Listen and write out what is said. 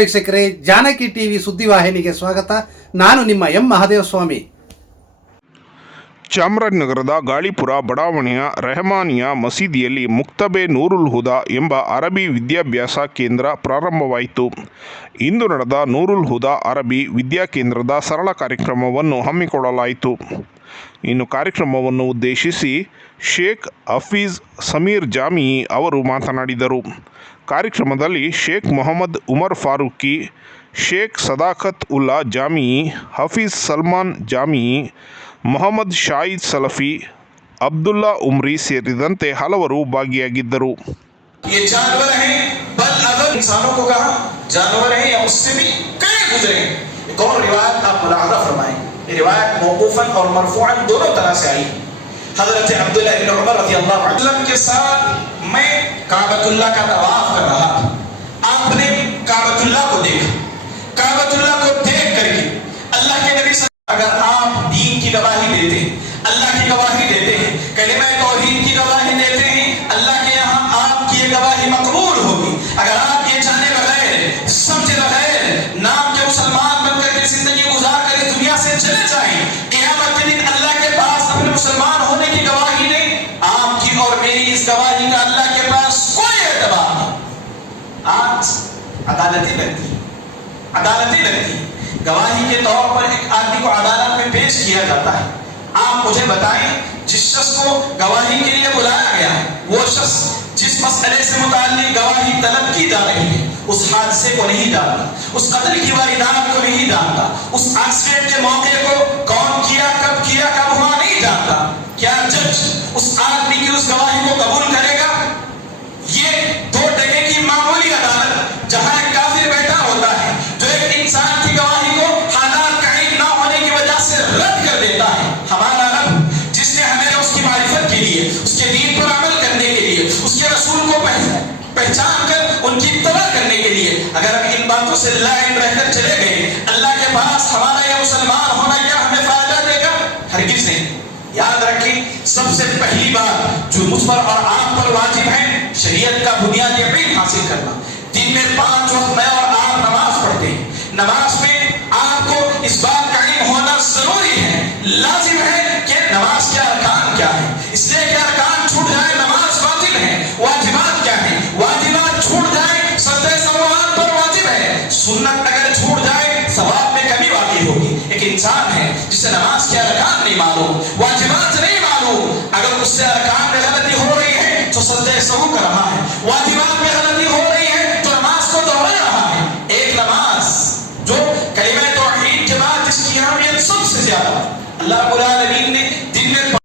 ವೀಕ್ಷಕರೇ, ಜಾನಕಿ ಟಿವಿ ಸುದ್ದಿವಾಹಿನಿಗೆ ಸ್ವಾಗತ. ನಾನು ನಿಮ್ಮ ಎಂ ಮಹದೇವಸ್ವಾಮಿ. ಚಾಮರಾಜನಗರದ ಗಾಳಿಪುರ ಬಡಾವಣೆಯ ರೆಹಮಾನಿಯಾ ಮಸೀದಿಯಲ್ಲಿ ಮುಕ್ತಬೆ ನೂರುಲ್ ಹುದಾ ಎಂಬ ಅರಬ್ಬಿ ವಿದ್ಯಾಭ್ಯಾಸ ಕೇಂದ್ರ ಪ್ರಾರಂಭವಾಯಿತು. ಇಂದು ನಡೆದ ನೂರುಲ್ ಹುದಾ ಅರಬ್ಬಿ ವಿದ್ಯಾಕೇಂದ್ರದ ಸರಳ ಕಾರ್ಯಕ್ರಮವನ್ನು ಹಮ್ಮಿಕೊಳ್ಳಲಾಯಿತು. ಇನ್ನು ಕಾರ್ಯಕ್ರಮವನ್ನು ಉದ್ದೇಶಿಸಿ ಶೇಖ್ ಹಫೀಜ್ ಸಮೀರ್ ಜಾಮಿಯಿ ಅವರು ಮಾತನಾಡಿದರು. ಕಾರ್ಯಕ್ರಮದಲ್ಲಿ ಶೇಖ್ ಮೊಹಮ್ಮದ್ ಉಮರ್ ಫಾರೂಕಿ, ಶೇಖ್ ಸದಾಕತ್ ಉಲ್ಲಾ ಜಾಮಿಯಿ, ಹಫೀಜ್ ಸಲ್ಮಾನ್ ಜಾಮಿಯಿ, ಮೊಹಮ್ಮದ್ ಶಾಹಿದ್ ಸಲಫಿ, ಅಬ್ದುಲ್ಲಾ ಉಮ್ರಿ ಸೇರಿದಂತೆ ಹಲವರು ಭಾಗಿಯಾಗಿದ್ದರು. हज़रत अब्दुल्ला इब्न उमर रज़ियल्लाहु अन्हु के साथ मैं काबतुल्लाह का तवाफ कर रहा था. आपने काबतुल्लाह को देखा. काबतुल्लाह को देख करके अल्लाह के नबी अगर आप दीन की गवाही देते हैं, अल्लाह की गवाही देते हैं, कलिमा तौहीद की गवाही देते हैं, अल्लाह के यहाँ आपकी ये गवाही मकबूल होगी. अगर आप ये जाने बगैर, समझे बगैर नाम के मुसलमान बनकर के जिंदगी गुजार कर इस दुनिया से चले जाएं, क़यामत के दिन अल्लाह के पास अपने मुसलमान होने की गवाही दें, आपकी और मेरी इस गवाही का अल्लाह के पास कोई एतबार नहीं. आज अदालतें लगती है, अदालतें लगती है. गवाही के तौर पर एक आदमी को अदालत में पेश किया जाता है. आप मुझे बताएं, जिस शख्स को गवाही के लिए बुलाया गया, वो शख्स जिस मसले से मुताल्लिक गवाही तलब की जा रही है, उस हादसे को नहीं जानता, उस कत्ल की वारदात को नहीं जानता, उस एक्सीडेंट के मौके को कौन किया, कब हुआ नहीं जानता. क्या जज उस आदमी की उस गवाही को कबूल करेगा? ये 2 टके की मामूली अदालत जहां एक काफिर बैठा होता है जो एक इंसान की गवाही को हालात कायम ना होने की वजह से रद्द कर देता है. हमारा रब जिसने हमें उसकी मारिफत के लिए, उसके दीन पर अमल करने के लिए, उसके रसूल को पहचान कर उनकी इत्तबा करने के लिए अगर हम इन बातों से लाइन रहकर चले गए, अल्लाह के पास हमारा यह मुसलमान होना क्या हमें फायदा देगा? हरगिज़ नहीं. याद रखें, सबसे पहली बात जो मुझ पर और आप पर वाजिब है, शरीयत का बुनियादी इल्म हासिल करना. दिन में 5 वक्त मैं और आप नमाज पढ़ते हैं. नमाज में आपको इस बात का इल्म होना जरूरी है, लाजिम है कि नमाज के अरकान क्या है. इसलिए कि अरकान छूट जाए नमाज वाजिब है. वाजिबात क्या है? वाजिबात छूट जाए सजदे सवाब पर वाजिब है. सुन्नत अगर छूट जाए सवाब में कमी वाक़ई होगी. एक इंसान है जिसे नमाज के अरकान नहीं मालूम, वाजिबात नहीं मालूम, अगर उससे अरकान में गलती हो रही है तो सजदे सहू कर रहा है, वाजिबात में गलती हो रही है तो नमाज को दोहरा रहा है. एक नमाज जो कलिमा तौहीद के बाद जिसकी अहमियत सबसे ज्यादा अल्लाह रब्बुल आलमीन ने